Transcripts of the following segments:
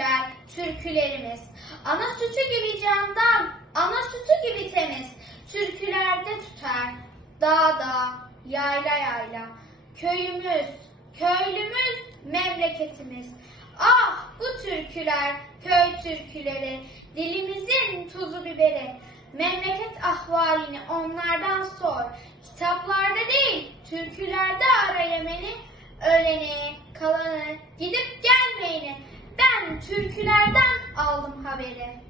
türküler, türkülerimiz. Ana sütü gibi candan, ana sütü gibi temiz. Türkülerde tutar, dağda, yayla yayla. Köyümüz, köylümüz, memleketimiz. Ah bu türküler, köy türküleri, dilimizin tuzu biberi. Memleket ahvalini onlardan sor. Kitaplarda değil, türkülerde ara yemeni, öleni, kalanı, gidip gelmeyeni. Türkülerden aldım haberi.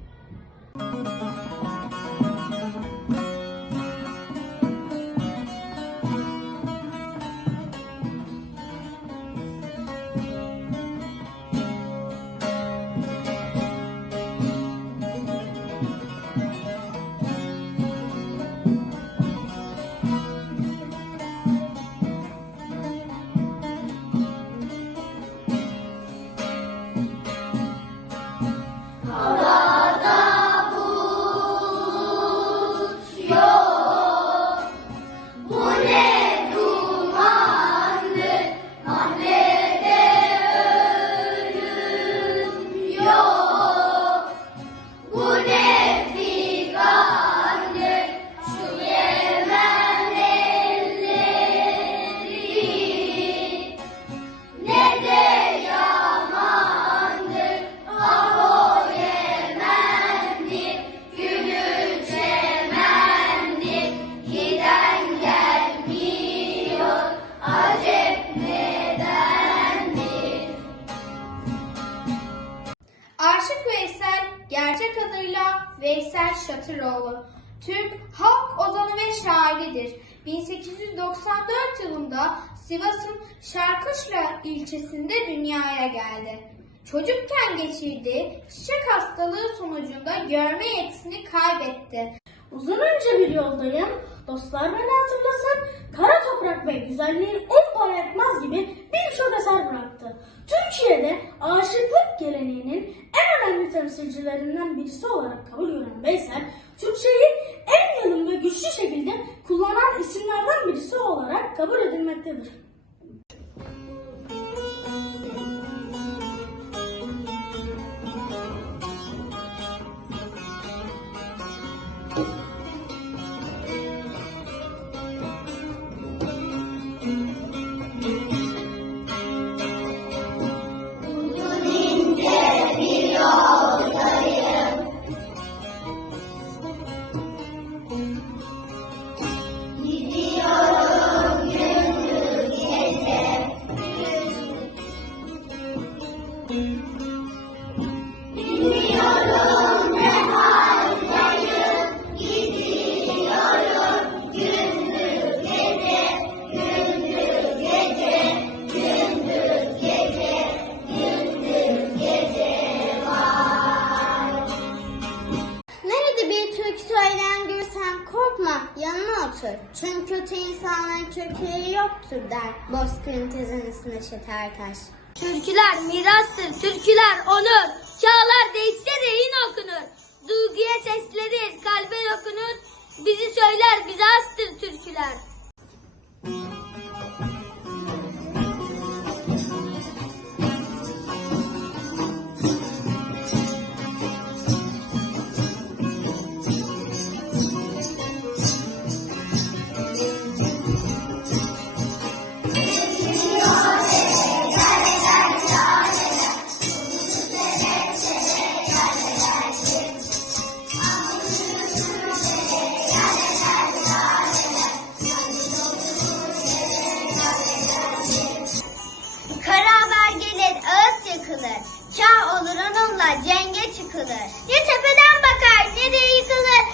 Veysel Şatıroğlu. Türk halk ozanı ve şairidir. 1894 yılında Sivas'ın Şarkışla ilçesinde dünyaya geldi. Çocukken geçirdiği çiçek hastalığı sonucunda görme yetisini kaybetti. Uzun önce bir yoldayım. Dostlar beni hatırlasın. Kara toprak ve güzelliğin unutma yetmez gibi birçok eser bıraktı. Türkiye'de aşıklık geleneğinin en önemli temsilcilerinden birisi olarak kabul gören Veysel, Türkçeyi en yalın ve güçlü şekilde kullanan isimlerden birisi olarak kabul edilmektedir. Otur. Çünkü kötü insanların türküleri yoktur der Bozkır'ın tezenesi Neşet Ertaş. Türküler mirastır, türküler onur. Çağlar değişse de okunur. Duyguya seslenir, kalbe dokunur. Bizi söyler, bize astır türküler. yıkılır. Çağ olur onunla cenge çıkılır. Ya tepeden bakar ne de yıkılır.